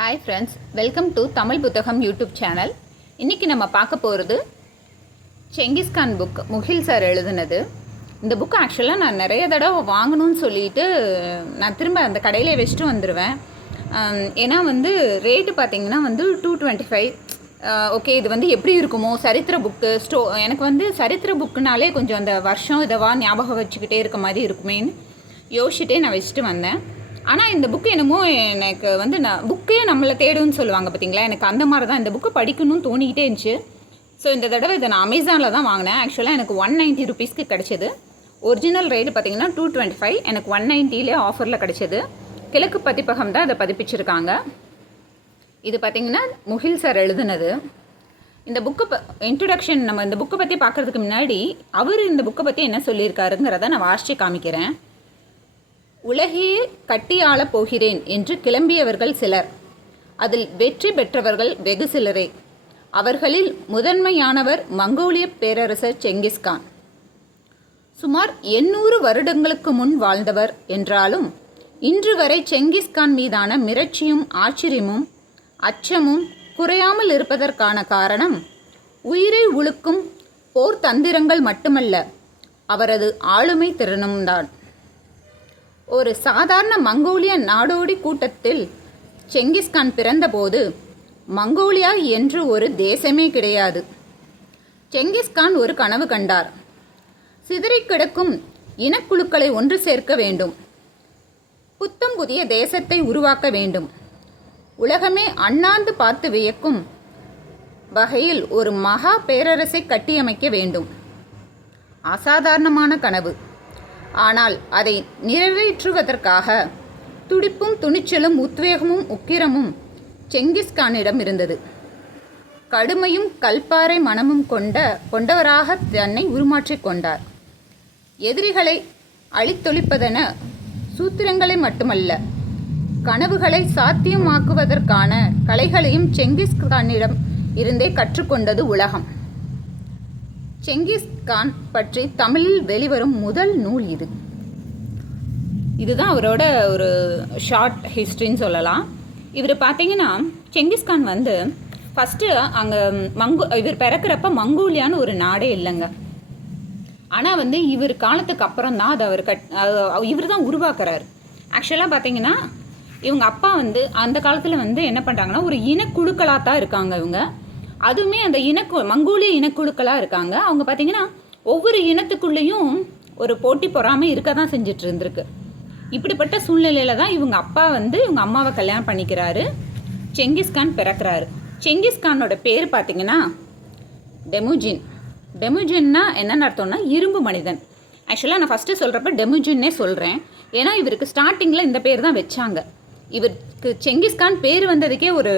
Hi friends, welcome to Tamil புத்தகம் YouTube channel. இன்றைக்கி நம்ம பார்க்க போகிறது செங்கிஸ்கான் புக். முகில் சார் எழுதுனது. இந்த புக் ஆக்சுவலாக நான் நிறைய தடவை வாங்கணும்னு சொல்லிட்டு நான் திரும்ப அந்த கடையிலே வச்சுட்டு வந்துடுவேன். ஏன்னா ரேட்டு பார்த்திங்கன்னா 225. ஓகே, இது எப்படி இருக்குமோ, சரித்திர புக்கு எனக்கு சரித்திர புக்குனாலே கொஞ்சம் அந்த வருஷம் இதவா ஞாபகம் வச்சுக்கிட்டே இருக்க மாதிரி இருக்குமேன்னு யோசிச்சுட்டே நான் வச்சுட்டு வந்தேன். ஆனால் இந்த புக்கு என்னமோ எனக்கு நான் புக்கே நம்மளை தேடுன்னு சொல்லுவாங்க பார்த்தீங்களா, எனக்கு அந்த மாதிரி தான் இந்த புக்கு படிக்கணும்னு தோணிக்கிட்டே இருந்துச்சு. ஸோ இந்த தடவை இதை நான் அமேசானில் தான் வாங்கினேன். ஆக்சுவலாக எனக்கு 190 ருபீஸ்க்கு கிடச்சிது. ஒரிஜினல் ரேட்டு பார்த்திங்கன்னா 225, எனக்கு 190லே ஆஃபரில் கிடச்சிது. கிழக்கு பதிப்பகம் தான் அதை பதிப்பிச்சிருக்காங்க. இது பார்த்திங்கன்னா முகில் சார் எழுதுனது. இந்த புக்கு இன்ட்ரடக்ஷன், நம்ம இந்த புக்கை பற்றி பார்க்குறதுக்கு முன்னாடி அவர் இந்த புக்கை பற்றி என்ன சொல்லியிருக்காருங்கிறத நான் வாசித்து காமிக்கிறேன். உலகையே கட்டியாளப் போகிறேன் என்று கிளம்பியவர்கள் சிலர், அதில் வெற்றி பெற்றவர்கள் வெகு சிலரே. அவர்களில் முதன்மையானவர் மங்கோலிய பேரரசர் செங்கிஸ்கான். சுமார் 800 வருடங்களுக்கு முன் வாழ்ந்தவர் என்றாலும் இன்று வரை செங்கிஸ்கான் மீதான மிரட்சியும் ஆச்சரியமும் அச்சமும் குறையாமல் இருப்பதற்கான காரணம் உயிரை உழுக்கும் போர் தந்திரங்கள் மட்டுமல்ல, அவரது ஆளுமை திறனும் தான். ஒரு சாதாரண மங்கோலிய நாடோடி கூட்டத்தில் செங்கிஸ்கான் பிறந்தபோது மங்கோலியா என்று ஒரு தேசமே கிடையாது. செங்கிஸ்கான் ஒரு கனவு கண்டார். சிதறி கிடக்கும் இனக்குழுக்களை ஒன்று சேர்க்க வேண்டும். புத்தம் புதிய தேசத்தை உருவாக்க வேண்டும். உலகமே அண்ணாந்து பார்த்து வியக்கும் வகையில் ஒரு மகா பேரரசை கட்டியமைக்க வேண்டும். அசாதாரணமான கனவு. ஆனால் அதை நிறைவேற்றுவதற்காக துடிப்பும் துணிச்சலும் உத்வேகமும் உக்கிரமும் செங்கிஸ்கானிடம் இருந்தது. கடுமையும் கல்பாறை மனமும் கொண்டவராக தன்னை உருமாற்றிக் கொண்டார். எதிரிகளை அழித்தொழிப்பதென சூத்திரங்களை மட்டுமல்ல, கனவுகளை சாத்தியமாக்குவதற்கான கலைகளையும் செங்கிஸ்கானிடம் இருந்தே கற்றுக்கொண்டது உலகம். செங்கிஸ்கான் பற்றி தமிழில் வெளிவரும் முதல் நூல் இது. இதுதான் அவரோட ஒரு ஷார்ட் ஹிஸ்ட்ரின்னு சொல்லலாம். இவர் பார்த்தீங்கன்னா செங்கிஸ்கான் ஃபஸ்ட்டு அங்கே இவர் பிறக்கிறப்ப மங்கோலியான்னு ஒரு நாடே இல்லைங்க. ஆனால் இவர் காலத்துக்கு அப்புறம் தான் அது இவர் தான் உருவாக்குறாரு. ஆக்சுவலாக பார்த்தீங்கன்னா இவங்க அப்பா அந்த காலத்தில் என்ன பண்ணுறாங்கன்னா ஒரு இனக்குழுக்களாக தான் இருக்காங்க இவங்க. அதுவுமே அந்த மங்கோலிய இனக்குழுக்களாக இருக்காங்க. அவங்க பார்த்திங்கன்னா ஒவ்வொரு இனத்துக்குள்ளேயும் ஒரு போட்டி பொறாமல் இருக்க தான் செஞ்சுட்டு இருந்திருக்கு. இப்படிப்பட்ட சூழ்நிலையில் தான் இவங்க அப்பா இவங்க அம்மாவை கல்யாணம் பண்ணிக்கிறாரு. செங்கிஸ்கான் பிறக்கிறாரு. செங்கிஸ்கானோட பேர் பார்த்திங்கன்னா டெமுஜின். டெமுஜின்னா என்னென்னு அர்த்தம்னா இரும்பு மனிதன். ஆக்சுவலாக நான் ஃபஸ்ட்டு சொல்கிறப்ப டெமுஜின்னே சொல்கிறேன். ஏன்னா இவருக்கு ஸ்டார்டிங்கில் இந்த பேர் தான் வச்சாங்க. இவருக்கு செங்கிஸ்கான் பேர் வந்ததுக்கே ஒரு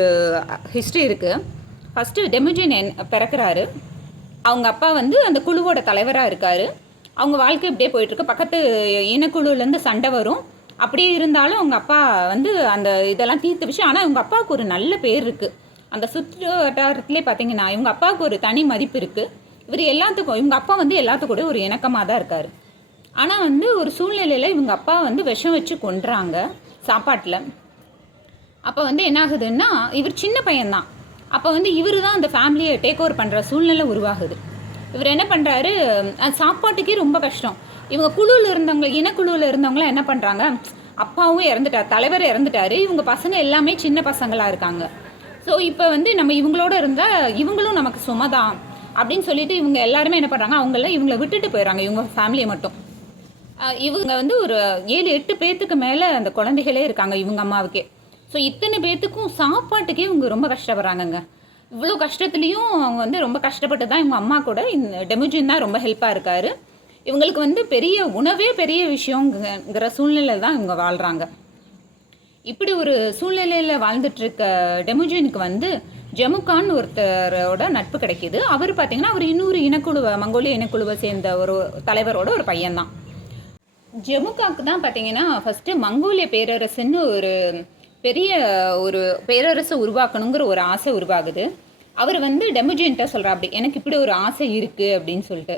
ஹிஸ்ட்ரி இருக்குது. ஃபஸ்ட்டு டெமுஜின் பிறக்கிறாரு. அவங்க அப்பா அந்த குழுவோட தலைவராக இருக்கார். அவங்க வாழ்க்கை இப்படியே போயிட்டுருக்கு. பக்கத்து இனக்குழுலேருந்து சண்டை வரும். அப்படியே இருந்தாலும் அவங்க அப்பா அந்த இதெல்லாம் தீர்த்து வச்சு, ஆனால் இவங்க அப்பாவுக்கு ஒரு நல்ல பேர் இருக்குது. அந்த சுற்று வட்டாரத்துலேயே பார்த்தீங்கன்னா இவங்க அப்பாவுக்கு ஒரு தனி மதிப்பு இருக்குது. இவர் இவங்க அப்பா எல்லாத்துக்கூட ஒரு இணக்கமாக தான் இருக்கார். ஆனால் ஒரு சூழ்நிலையில் இவங்க அப்பா விஷம் வச்சு கொன்றாங்க சாப்பாட்டில். அப்போ என்ன ஆகுதுன்னா, இவர் சின்ன பையன்தான். அப்போ இவர் தான் அந்த ஃபேமிலியை டேக் ஓவர் பண்ணுற சூழ்நிலை உருவாகுது. இவர் என்ன பண்ணுறாரு, சாப்பாட்டுக்கே ரொம்ப கஷ்டம். இவங்க குழுவில் இருந்தவங்க, இனக்குழுவில் இருந்தவங்களாம் என்ன பண்ணுறாங்க, அப்பாவும் இறந்துட்டார், தலைவர் இறந்துட்டார், இவங்க பசங்க எல்லாமே சின்ன பசங்களாக இருக்காங்க. ஸோ இப்போ நம்ம இவங்களோட இருந்தால் இவங்களும் நமக்கு சுமதான் அப்படின்னு சொல்லிட்டு இவங்க எல்லாருமே என்ன பண்ணுறாங்க, இவங்கள விட்டுட்டு போயிடறாங்க, இவங்க ஃபேமிலியை மட்டும். இவங்க ஒரு 7-8 பேர்த்துக்கு மேலே அந்த குழந்தைகளே இருக்காங்க இவங்க அம்மாவுக்கே. ஸோ இத்தனை பேர்த்துக்கும் சாப்பாட்டுக்கே இவங்க ரொம்ப கஷ்டப்படுறாங்கங்க. இவ்வளோ கஷ்டத்துலேயும் அவங்க ரொம்ப கஷ்டப்பட்டு தான் இவங்க அம்மா கூட இந்த டெமுஜின் தான் ரொம்ப ஹெல்ப்பாக இருக்கார். இவங்களுக்கு பெரிய உணவே பெரிய விஷயங்கிற சூழ்நிலை தான் இவங்க வாழ்கிறாங்க. இப்படி ஒரு சூழ்நிலையில் வாழ்ந்துட்டுருக்க டெமுஜினுக்கு ஜமுகான் ஒருத்தரோட நட்பு கிடைக்கிது. அவர் பார்த்திங்கன்னா அவர் இன்னொரு மங்கோலிய இனக்குழுவை சேர்ந்த ஒரு தலைவரோட ஒரு பையன்தான். ஜமுகாவுக்கு தான் பார்த்திங்கன்னா ஃபஸ்ட்டு மங்கோலிய பேரரசுன்னு ஒரு பெரிய ஒரு பேரரசை உருவாக்கணுங்கிற ஒரு ஆசை உருவாகுது. அவர் டெமுஜின்ட்ட சொல்கிறா, அப்படி எனக்கு இப்படி ஒரு ஆசை இருக்குது அப்படின்னு சொல்லிட்டு.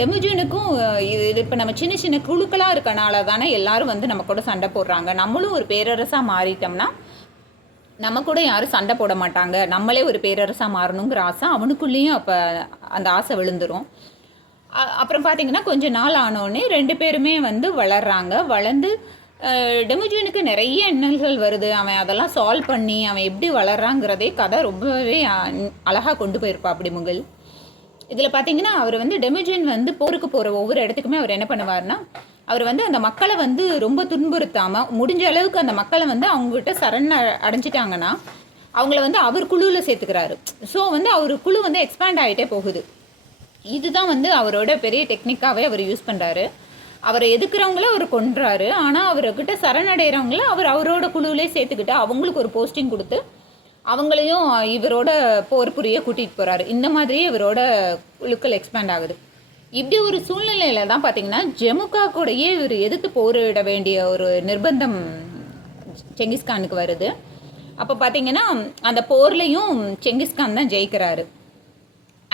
டெமுஜினுக்கும் இது இப்போ நம்ம சின்ன சின்ன குழுக்களாக இருக்கனால தானே எல்லோரும் நம்ம கூட சண்டை போடுறாங்க. நம்மளும் ஒரு பேரரசாக மாறிட்டோம்னா நம்ம கூட யாரும் சண்டை போட மாட்டாங்க, நம்மளே ஒரு பேரரசாக மாறணுங்கிற ஆசை அவனுக்குள்ளேயும் அப்போ அந்த ஆசை விழுந்துடும். அப்புறம் பார்த்திங்கன்னா கொஞ்ச நாள் ஆனோடனே 2 பேருமே வந்து வளர்கிறாங்க. வளர்ந்து டெமிஜியனுக்கு நிறைய இன்னல்கள் வருது. அவன் அதெல்லாம் சால்வ் பண்ணி அவன் எப்படி வளர்றாங்கிறதே கதை ரொம்பவே அழகாக கொண்டு போயிருப்பா அப்படி முகில். இதில் பார்த்திங்கன்னா அவர் வந்து டெமிஜியன் வந்து போருக்கு போகிற ஒவ்வொரு இடத்துக்குமே அவர் என்ன பண்ணுவார்னா, அவர் வந்து அந்த மக்களை வந்து ரொம்ப துன்புறுத்தாமல் முடிஞ்ச அளவுக்கு அந்த மக்களை வந்து அவங்ககிட்ட அடைஞ்சிட்டாங்கன்னா அவங்கள வந்து அவர் குழுவில் சேர்த்துக்கிறாரு. ஸோ வந்து அவர் குழு வந்து எக்ஸ்பேண்ட் ஆகிட்டே போகுது. இதுதான் வந்து அவரோட பெரிய டெக்னிக்காகவே அவர் யூஸ் பண்ணுறாரு. அவரை எதுக்குறவங்கள அவர் கொன்றாரு. ஆனால் அவர்கிட்ட சரணடைகிறவங்கள அவரோட குழுவிலே சேர்த்துக்கிட்டு அவங்களுக்கு ஒரு போஸ்டிங் கொடுத்து அவங்களையும் இவரோட போர் புரிய கூட்டிகிட்டு போகிறாரு. இந்த மாதிரியே இவரோட குழுக்கள் எக்ஸ்பேண்ட் ஆகுது. இப்படி ஒரு சூழ்நிலையில் தான் பார்த்திங்கன்னா ஜமுகா கூடயே இவர் எதிர்த்து போரிட வேண்டிய ஒரு நிர்பந்தம் செங்கிஸ்கானுக்கு வருது. அப்போ பார்த்திங்கன்னா அந்த போர்லையும் செங்கிஸ்கான் தான் ஜெயிக்கிறாரு.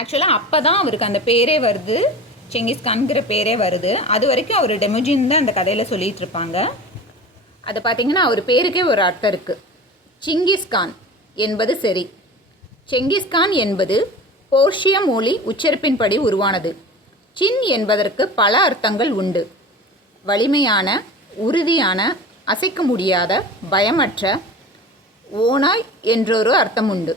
ஆக்சுவலாக அப்போ தான் அவருக்கு அந்த பேரே வருது, செங்கிஸ்கான்கிற பேரே வருது. அது வரைக்கும் அவர் டெமிஜின் தான் அந்த கதையில் சொல்லிகிட்டு இருப்பாங்க. அது பார்த்திங்கன்னா அவர் பேருக்கே ஒரு அர்த்தம் இருக்குது. சிங்கிஸ்கான் என்பது சரி. செங்கிஸ்கான் என்பது போர்ஷிய மொழி உச்சரிப்பின்படி உருவானது. சின் என்பதற்கு பல அர்த்தங்கள் உண்டு. வலிமையான, உறுதியான, அசைக்க முடியாத, பயமற்ற, ஓநாய் என்றொரு அர்த்தம் உண்டு.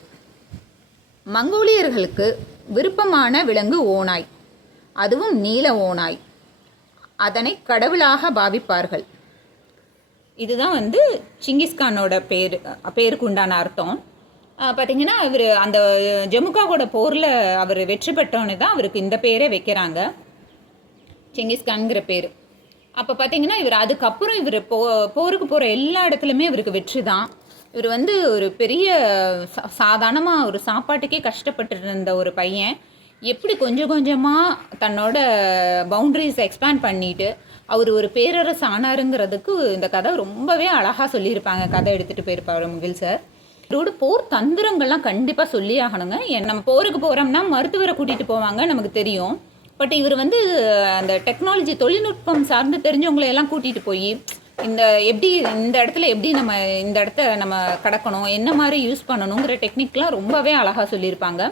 மங்கோலியர்களுக்கு விருப்பமான விலங்கு ஓநாய், அதுவும் நீல ஓநாய். அதனை கடவுளாக பாவிப்பார்கள். இதுதான் வந்து சிங்கிஸ்கானோட பேருக்கு உண்டான அர்த்தம். பார்த்திங்கன்னா இவர் அந்த ஜமுகாவோட போரில் அவர் வெற்றி பெற்றோன்னு தான் அவருக்கு இந்த பேரே வைக்கிறாங்க, செங்கிஸ்கான்கிற பேர். அப்போ பார்த்திங்கன்னா இவர் அதுக்கப்புறம் இவர் போருக்கு போகிற எல்லா இடத்துலையுமே இவருக்கு வெற்றி தான். இவர் வந்து ஒரு பெரிய சாதாரணமாக ஒரு சாப்பாட்டுக்கே கஷ்டப்பட்டு இருந்த ஒரு பையன் எப்படி கொஞ்சம் கொஞ்சமாக தன்னோட பவுண்ட்ரிஸை எக்ஸ்பேண்ட் பண்ணிவிட்டு அவர் ஒரு பேரரசு ஆனாருங்கிறதுக்கு இந்த கதை ரொம்பவே அழகாக சொல்லியிருப்பாங்க. கதை எடுத்துகிட்டு போயிருப்பார் முகில் சார். இவரோட போர் தந்திரங்கள்லாம் கண்டிப்பாக சொல்லி ஆகணுங்க. நம்ம போருக்கு போகிறோம்னா மருத்துவரை கூட்டிகிட்டு போவாங்க, நமக்கு தெரியும். பட் இவர் வந்து அந்த டெக்னாலஜி தொழில்நுட்பம் சார்ந்து தெரிஞ்சவங்களையெல்லாம் கூட்டிகிட்டு போய் இந்த இடத்துல எப்படி நம்ம இந்த இடத்த நம்ம கடக்கணும், என்ன மாதிரி யூஸ் பண்ணணுங்கிற டெக்னிக்லாம் ரொம்பவே அழகாக சொல்லியிருப்பாங்க.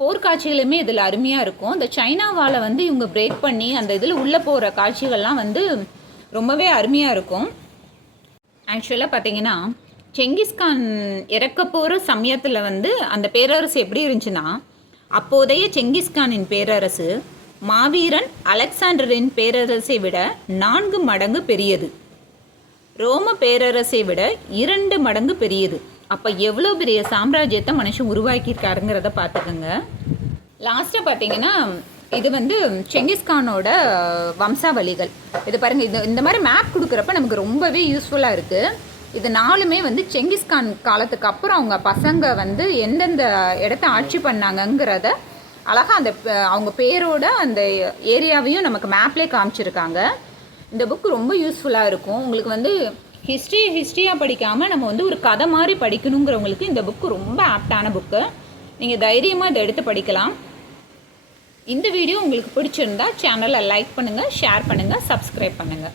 போர்க்காட்சிகளுமே இதில் அருமையாக இருக்கும். இந்த சைனாவால் வந்து இவங்க பிரேக் பண்ணி அந்த இதில் உள்ளே போகிற காட்சிகள்லாம் வந்து ரொம்பவே அருமையாக இருக்கும். ஆக்சுவலாக பார்த்திங்கன்னா செங்கிஸ்கான் இறக்க போகிற சமயத்தில் வந்து அந்த பேரரசு எப்படி இருந்துச்சுன்னா, அப்போதைய செங்கிஸ்கானின் பேரரசு மாவீரன் அலெக்சாண்டரின் பேரரசை விட 4 மடங்கு பெரியது. ரோம பேரரசை விட 2 மடங்கு பெரியது. அப்போ எவ்வளோ பெரிய சாம்ராஜ்யத்தை மனுஷன் உருவாக்கியிருக்காருங்கிறத பார்த்துக்கோங்க. லாஸ்ட்டாக பார்த்தீங்கன்னா இது வந்து செங்கிஸ்கானோட வம்சாவளிகள். இது பாருங்கள், இந்த மாதிரி மேப் கொடுக்குறப்ப நமக்கு ரொம்பவே யூஸ்ஃபுல்லாக இருக்குது. இது 4மே வந்து செங்கிஸ்கான் காலத்துக்கு அப்புறம் அவங்க பசங்க வந்து எந்தெந்த இடத்த ஆட்சி பண்ணாங்கங்கிறத அழகாக அந்த அவங்க பேரோட அந்த ஏரியாவையும் நமக்கு மேப்லேயே காமிச்சிருக்காங்க. இந்த புக்கு ரொம்ப யூஸ்ஃபுல்லாக இருக்கும். உங்களுக்கு வந்து ஹிஸ்ட்ரியாக படிக்காமல் நம்ம வந்து ஒரு கதை மாதிரி படிக்கணுங்கிறவங்களுக்கு இந்த புக்கு ரொம்ப ஆப்டான புக்கு. நீங்கள் தைரியமாக இதை எடுத்து படிக்கலாம். இந்த வீடியோ உங்களுக்கு பிடிச்சிருந்தா சேனலை லைக் பண்ணுங்கள், ஷேர் பண்ணுங்கள், சப்ஸ்கிரைப் பண்ணுங்கள்.